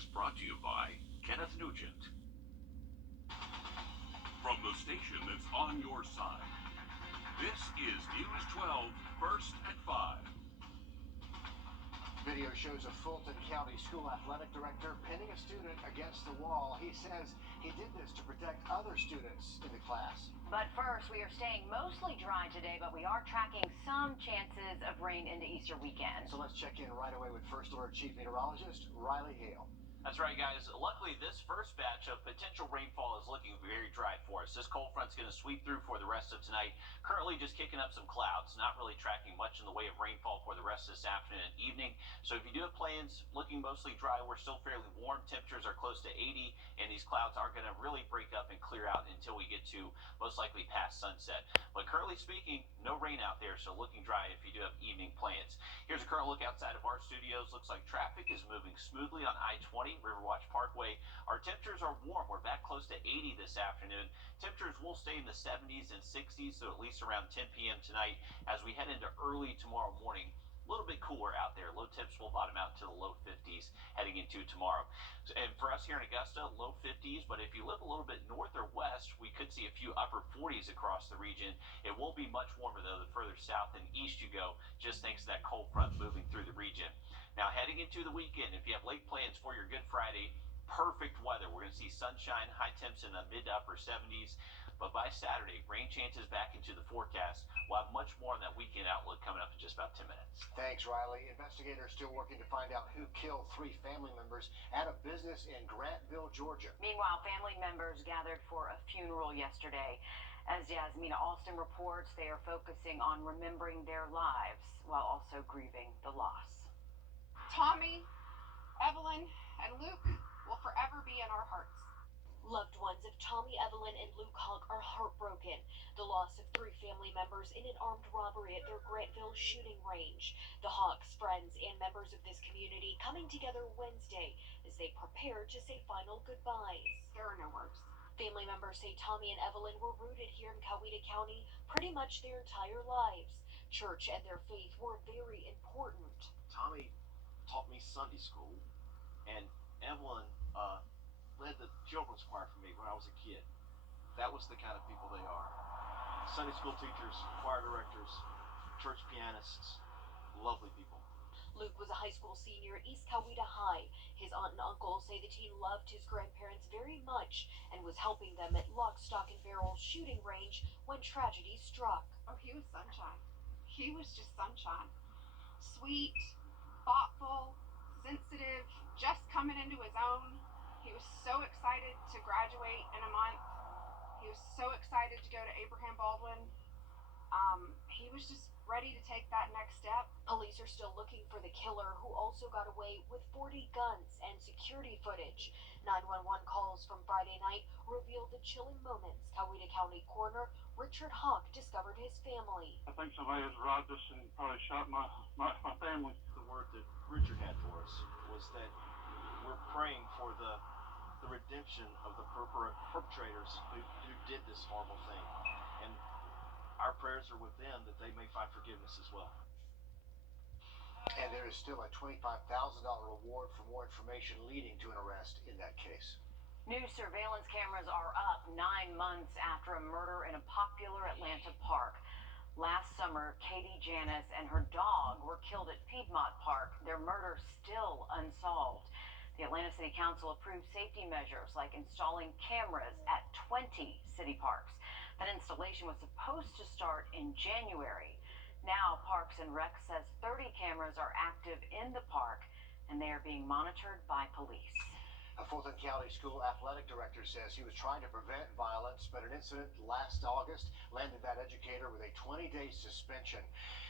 is brought to you by Kenneth Nugent. From the station that's on your side, this is News 12, First at 5. Video shows a Fulton County School athletic director pinning a student against the wall. He says he did this to protect other students in the class. But first, we are staying mostly dry today, but we are tracking some chances of rain into Easter weekend. So let's check in right away with First Alert Chief Meteorologist Riley Hale. That's right, guys. Luckily, this first batch of potential rainfall is looking very dry for us. This cold front's going to sweep through for the rest of tonight. Currently just kicking up some clouds, not really tracking much in the way of rainfall for the rest of this afternoon and evening. So if you do have plans, looking mostly dry, we're still fairly warm. Temperatures are close to 80, and these clouds aren't going to really break up and clear out until we get to most likely past sunset. But currently speaking, no rain out there, so looking dry if you do have evening plans. Here's a current look outside of our studios. Looks like traffic is moving smoothly on I-20. Riverwatch Parkway. Our temperatures are warm. We're back close to 80 this afternoon. Temperatures will stay in the 70s and 60s, so at least around 10 p.m. tonight as we head into early tomorrow morning. A little bit cooler out there. Low temps will bottom out to the low 50s heading into tomorrow. And for us here in Augusta, low 50s, but if you live a little bit north or west, we could see a few upper 40s across the region. It won't be much warmer, though, the further south and east you go, just thanks to that cold front moving through the region. Now, heading into the weekend, if you have late plans for your Good Friday, perfect weather. We're going to see sunshine, high temps in the mid to upper 70s. But by Saturday, rain chances back into the forecast. We'll have much more on that weekend outlook coming up in just about 10 minutes. Thanks, Riley. Investigators still working to find out who killed 3 family members at a business in Grantville, Georgia. Meanwhile, family members gathered for a funeral yesterday. As Yasmina Alston reports, they are focusing on remembering their lives while also grieving the loss. Tommy, Evelyn, and Luke will forever be in our hearts. Loved ones of Tommy, Evelyn, and Luke Hogg are heartbroken. The loss of 3 family members in an armed robbery at their Grantville shooting range. The Hoggs, friends, and members of this community coming together Wednesday as they prepare to say final goodbyes. There are no words. Family members say Tommy and Evelyn were rooted here in Coweta County pretty much their entire lives. Church and their faith were very important. Tommy taught me Sunday school, and Evelyn led the children's choir for me when I was a kid. That was the kind of people they are. Sunday school teachers, choir directors, church pianists, lovely people. Luke was a high school senior at East Coweta High. His aunt and uncle say the teen loved his grandparents very much and was helping them at Lock, Stock, and Barrel shooting range when tragedy struck. Oh, he was sunshine. He was just sunshine. Sweet, thoughtful, sensitive, just coming into his own. He was so excited to graduate in a month. He was so excited to go to Abraham Baldwin. He was just ready to take that next step. Police are still looking for the killer, who also got away with 40 guns and security footage. 911 calls from Friday night revealed the chilling moments Coweta County Coroner Richard Hogg discovered his family. I think somebody has robbed us and probably shot my family. The word that Richard had for us was that we're praying for the redemption of the perpetrators who did this horrible thing. And our prayers are with them that they may find forgiveness as well. And there is still a $25,000 reward for more information leading to an arrest in that case. New surveillance cameras are up 9 months after a murder in a popular Atlanta park. Last summer, Katie Janis and her dog were killed at Piedmont Park. Their murder still unsolved. The Atlanta City Council approved safety measures like installing cameras at 20 city parks. That installation was supposed to start in January. Now, Parks and Rec says 30 cameras are active in the park, and they are being monitored by police. A Fulton County School athletic director says he was trying to prevent violence, but an incident last August landed that educator with a 20-day suspension.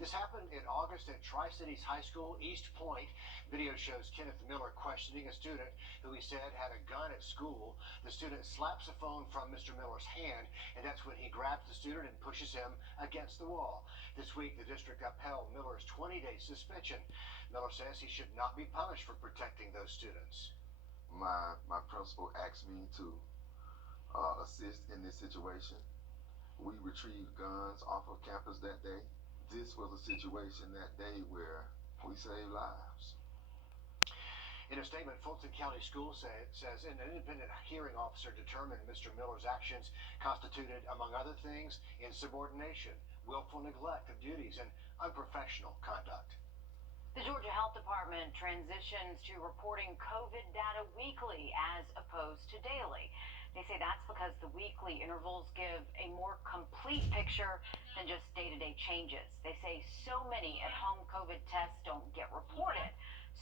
This happened in August at Tri-Cities High School, East Point. Video shows Kenneth Miller questioning a student who he said had a gun at school. The student slaps a phone from Mr. Miller's hand, and that's when he grabs the student and pushes him against the wall. This week, the district upheld Miller's 20-day suspension. Miller says he should not be punished for protecting those students. My principal asked me to assist in this situation. We retrieved guns off of campus that day. This was a situation that day where we saved lives. In a statement, Fulton County Schools says an independent hearing officer determined Mr. Miller's actions constituted, among other things, insubordination, willful neglect of duties, and unprofessional conduct. The Georgia Health Department transitions to reporting COVID data weekly as opposed to daily. They say that's because the weekly intervals give a more complete picture than just day-to-day changes. They say so many at-home COVID tests don't get reported.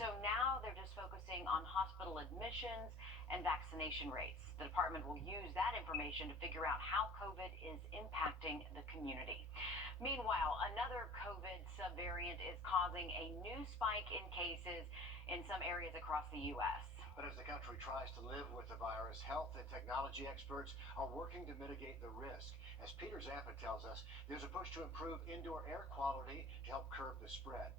So now they're just focusing on hospital admissions and vaccination rates. The department will use that information to figure out how COVID is impacting the community. Meanwhile, another COVID subvariant is causing a new spike in cases in some areas across the U.S. But as the country tries to live with the virus, health and technology experts are working to mitigate the risk. As Peter Zampa tells us, there's a push to improve indoor air quality to help curb the spread.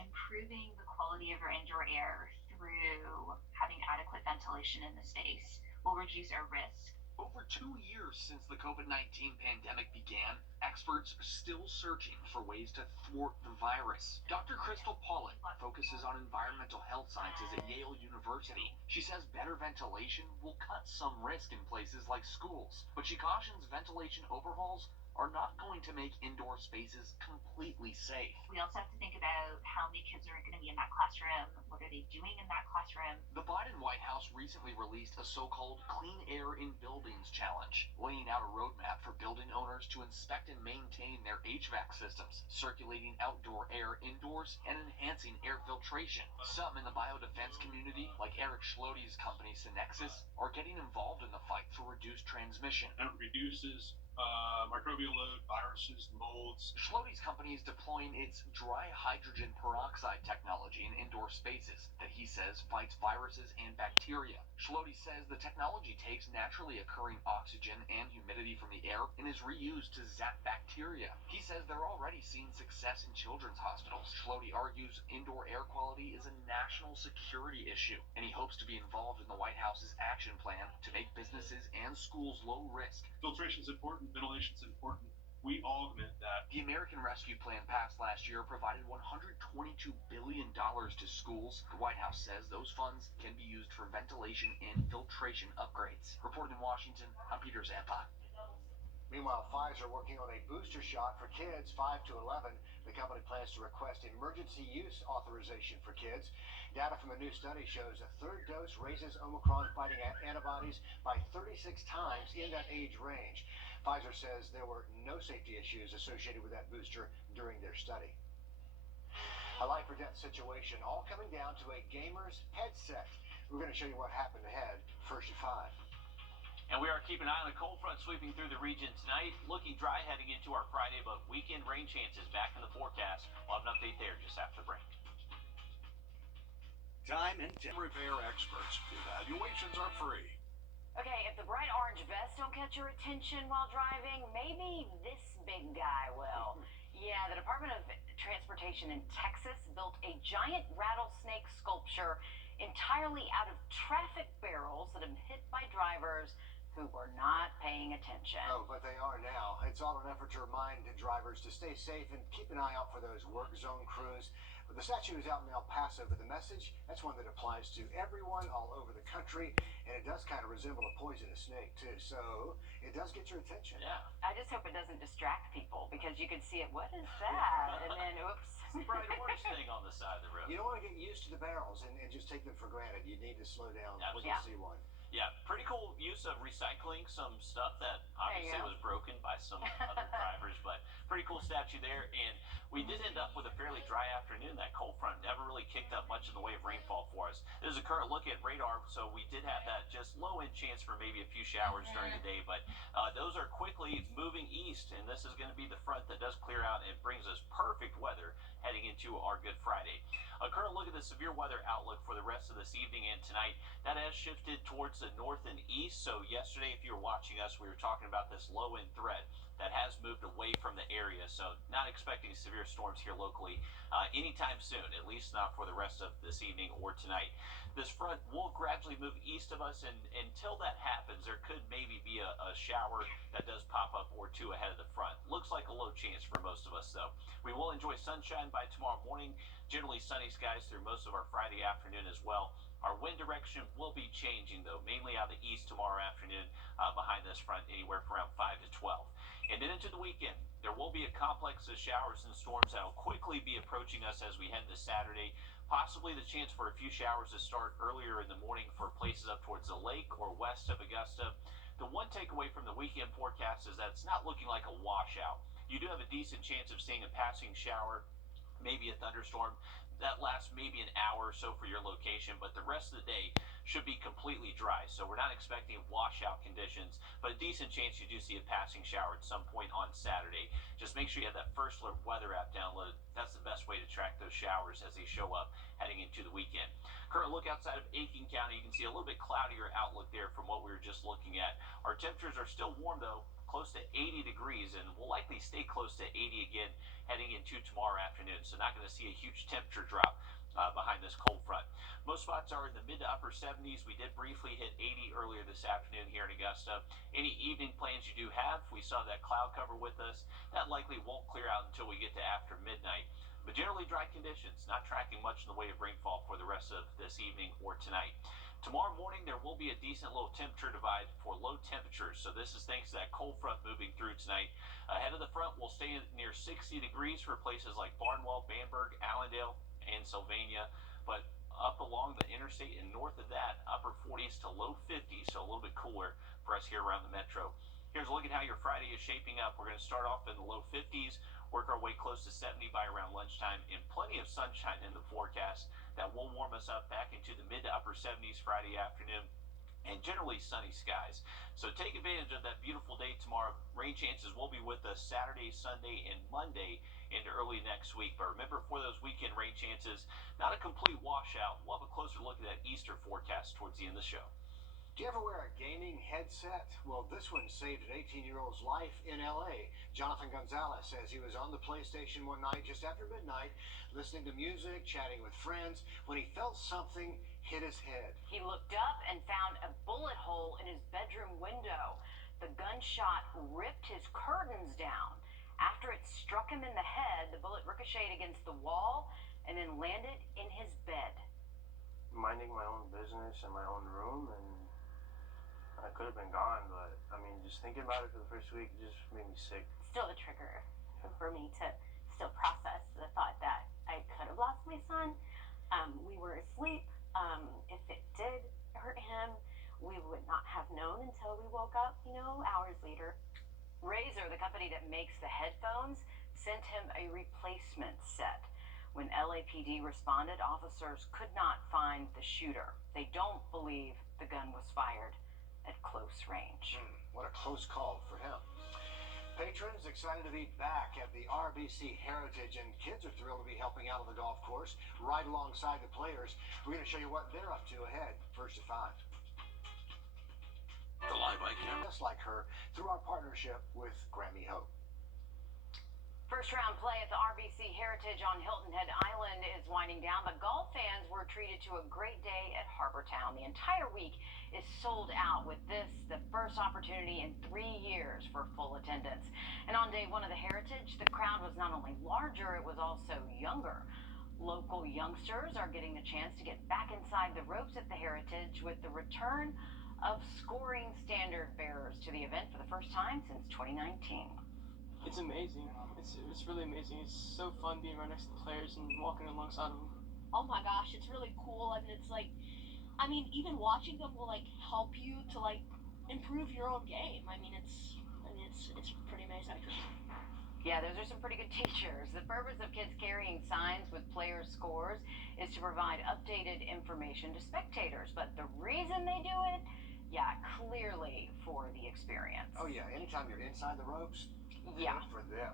Improving the quality of our indoor air through having adequate ventilation in the space will reduce our risk. Over 2 years since the COVID-19 pandemic began, experts are still searching for ways to thwart the virus. Dr. Crystal Pollitt focuses on environmental health sciences at Yale University. She says better ventilation will cut some risk in places like schools, but she cautions ventilation overhauls are not going to make indoor spaces completely safe. We also have to think about how many kids are going to be in that classroom. What are they doing in that classroom? The Biden White House recently released a so-called Clean Air in Buildings challenge, laying out a roadmap for building owners to inspect and maintain their HVAC systems, circulating outdoor air indoors, and enhancing air filtration. Some in the biodefense community, like Eric Schlote's company Synexis, are getting involved in the fight for reduced transmission. And it reduces microbial load, viruses, molds. Schlote's company is deploying its dry hydrogen peroxide technology in indoor spaces that he says fights viruses and bacteria. Schlote says the technology takes naturally occurring oxygen and humidity from the air and is reused to zap bacteria. He says they're already seeing success in children's hospitals. Schlote argues indoor air quality is a national security issue, and he hopes to be involved in the White House's action plan to make businesses and schools low risk. Filtration is important, ventilation is important. We augment that. The American Rescue Plan passed last year provided $122 billion to schools. The White House says those funds can be used for ventilation and filtration upgrades. Reporting in Washington, I'm Peter Zampa. Meanwhile, Pfizer working on a booster shot for kids 5 to 11. The company plans to request emergency use authorization for kids. Data from a new study shows a third dose raises Omicron-fighting antibodies by 36 times in that age range. Pfizer says there were no safety issues associated with that booster during their study. A life-or-death situation, all coming down to a gamer's headset. We're going to show you what happened ahead, first at 5. And we are keeping an eye on the cold front sweeping through the region tonight. Looking dry heading into our Friday, but weekend rain chances back in the forecast. We'll have an update there just after the break. Time and repair experts. Evaluations are free. Okay, if the bright orange vests don't catch your attention while driving, maybe this big guy will. Yeah, the Department of Transportation in Texas built a giant rattlesnake sculpture entirely out of traffic barrels that have been hit by drivers who were not paying attention. Oh, but they are now. It's all an effort to remind the drivers to stay safe and keep an eye out for those work zone crews. But the statue is out in El Paso, but the message, that's one that applies to everyone all over the country, and it does kind of resemble a poisonous snake, too. So it does get your attention. Yeah. I just hope it doesn't distract people, because you can see it, what is that? And then, oops. Bright orange thing on the side of the road. You don't want to get used to the barrels and just take them for granted. You need to slow down when you see one. Yeah, pretty cool use of recycling some stuff that obviously was broken by some other drivers, but pretty cool statue there. And we did end up with a fairly dry afternoon. That cold front never really kicked up much in the way of rainfall for us. This is a current look at radar, so we did have that just low-end chance for maybe a few showers during the day, but those are quickly moving east, and this is going to be the front that does clear out and brings us perfect weather heading into our Good Friday. A current look at the severe weather outlook for the rest of this evening and tonight, that has shifted towards the north and east. So yesterday, if you were watching us, we were talking about this low-end threat that has moved away from the area. So not expecting severe storms here locally anytime soon, at least not for the rest of this evening or tonight. This front will gradually move east of us, and until that happens, there could maybe be a shower that does pop up or two ahead of the front. Looks like a low chance for most of us, though. We will enjoy sunshine by tomorrow morning. Generally sunny skies through most of our Friday afternoon as well. Our wind direction will be changing, though, mainly out of the east tomorrow afternoon behind this front, anywhere from around 5 to 12. And then into the weekend, there will be a complex of showers and storms that will quickly be approaching us as we head into Saturday. Possibly the chance for a few showers to start earlier in the morning for places up towards the lake or west of Augusta. The one takeaway from the weekend forecast is that it's not looking like a washout. You do have a decent chance of seeing a passing shower, maybe a thunderstorm. That lasts maybe an hour or so for your location, but the rest of the day should be completely dry. So we're not expecting washout conditions, but a decent chance you do see a passing shower at some point on Saturday. Just make sure you have that First Alert weather app downloaded. That's the best way to track those showers as they show up heading into the weekend. Current look outside of Aiken County, you can see a little bit cloudier outlook there from what we were just looking at. Our temperatures are still warm, though, close to 80 degrees, and we'll likely stay close to 80 again heading into tomorrow afternoon. So not going to see a huge temperature drop behind this cold front. Most spots are in the mid to upper 70s. We did briefly hit 80 earlier this afternoon here in Augusta. Any evening plans you do have, we saw that cloud cover with us. That likely won't clear out until we get to after midnight. But generally dry conditions, not tracking much in the way of rainfall for the rest of this evening or tonight. Tomorrow morning, there will be a decent little temperature divide for low temperatures. So this is thanks to that cold front moving through tonight. Ahead of the front, we'll stay near 60 degrees for places like Barnwell, Bamberg, Allendale, and Sylvania. But up along the interstate and north of that, upper 40s to low 50s, so a little bit cooler for us here around the metro. Here's a look at how your Friday is shaping up. We're going to start off in the low 50s, work our way close to 70 by around lunchtime, and plenty of sunshine in the forecast that will warm us up back into the mid to upper 70s Friday afternoon, and generally sunny skies. So take advantage of that beautiful day tomorrow. Rain chances will be with us Saturday, Sunday, and Monday into early next week. But remember, for those weekend rain chances, not a complete washout. We'll have a closer look at that Easter forecast towards the end of the show. Do you ever wear a gaming headset? Well, this one saved an 18-year-old's life in L.A. Jonathan Gonzalez says he was on the PlayStation one night just after midnight, listening to music, chatting with friends, when he felt something hit his head. He looked up and found a bullet hole in his bedroom window. The gunshot ripped his curtains down. After it struck him in the head, the bullet ricocheted against the wall and then landed in his bed. Minding my own business in my own room, and I could have been gone, but I mean, just thinking about it for the first week just made me sick. Still a trigger for me to still process the thought that I could have lost my son. We were asleep. If it did hurt him, we would not have known until we woke up, hours later. Razer, the company that makes the headphones, sent him a replacement set. When LAPD responded, officers could not find the shooter. They don't believe the gun was fired at close range. What a close call for him. Patrons excited to be back at the RBC Heritage, and kids are thrilled to be helping out on the golf course, right alongside the players. We're going to show you what they're up to ahead, 1st at 5. The live icon. Just like her, through our partnership with Grammy Hope. First round play at the RBC Heritage on Hilton Head Island is winding down, but golf fans were treated to a great day at Harbor Town. The entire week is sold out, with this the first opportunity in 3 years for full attendance. And on day one of the Heritage, the crowd was not only larger, it was also younger. Local youngsters are getting the chance to get back inside the ropes at the Heritage with the return of scoring standard bearers to the event for the first time since 2019. It's amazing. It's really amazing. It's so fun being right next to the players and walking alongside them. Oh my gosh, it's really cool, and it's like, even watching them will help you to improve your own game. It's pretty amazing. Yeah, those are some pretty good teachers. The purpose of kids carrying signs with player scores is to provide updated information to spectators, but the reason they do it, clearly for the experience. Oh yeah, anytime you're inside the ropes, yeah, good for them.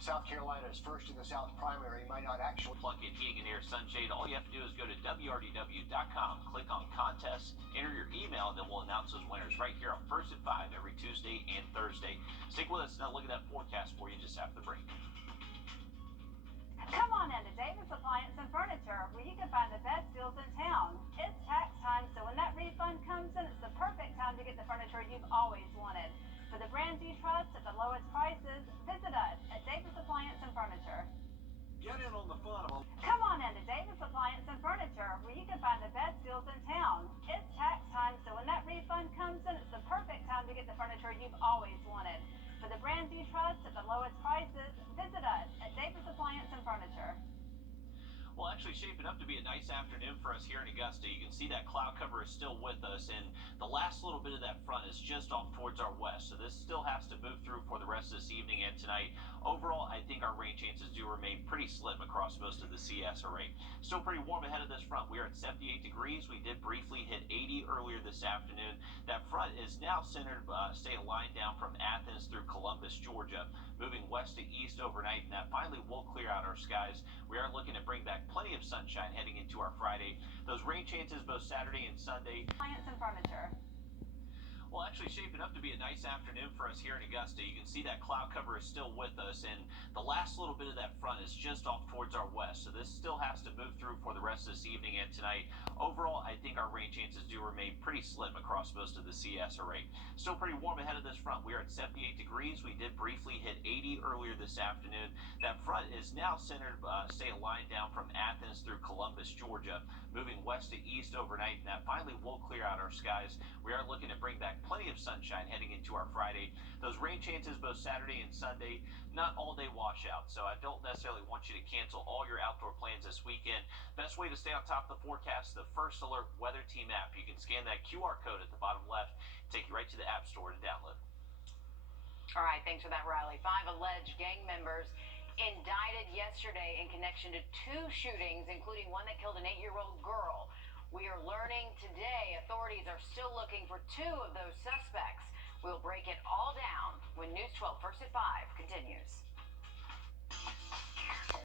South Carolina is first in the South primary. Might not actually plug in heating and air sunshade. All you have to do is go to wrdw.com, click on contests, enter your email, and then we'll announce those winners right here on 1st at 5 every Tuesday and Thursday. Stick with us now. Look at that forecast for you just after the break. Come on in to Davis Appliance and Furniture, where you can find the best deals in town. It's a nice afternoon for us here in Augusta. You can see that cloud cover is still with us, and the last little bit of that front is just off towards our west. So this still has to move through for the rest of this evening and tonight. Overall, I think our rain chances do remain pretty slim across most of the CSRA. Still pretty warm ahead of this front. We are at 78 degrees. We did briefly hit 80 earlier this afternoon. That front is now centered, stay a line down from Athens through Columbus, Georgia, moving west to east overnight, and that finally will clear out our skies. We are looking to bring back plenty of sunshine heading into our Friday. Those rain chances both Saturday and Sunday. Plants and furniture. Well, actually shaping up to be a nice afternoon for us here in Augusta. You can see that cloud cover is still with us, and the last little bit of that front is just off towards our west. So this still has to move through for the rest of this evening and tonight. Overall, I think our rain chances do remain pretty slim across most of the CSRA. Still pretty warm ahead of this front. We are at 78 degrees. We did briefly hit 80 earlier this afternoon. That front is now centered, stay a line down from Athens through Columbus, Georgia, moving west to east overnight, and that finally will clear out our skies. We are looking to bring back plenty of sunshine heading into our Friday. Those rain chances both Saturday and Sunday, not all day washout, so I don't necessarily want you to cancel all your outdoor plans this weekend. Best way to stay on top of the forecast, the First Alert Weather Team app. You can scan that QR code at the bottom left, take you right to the App Store to download. All right, thanks for that, Riley. 5 alleged gang members indicted yesterday in connection to 2 shootings, including one that killed an 8-year-old girl. We are learning today authorities are still looking for 2 of those suspects. We'll break it all down when News 12 First at 5 continues.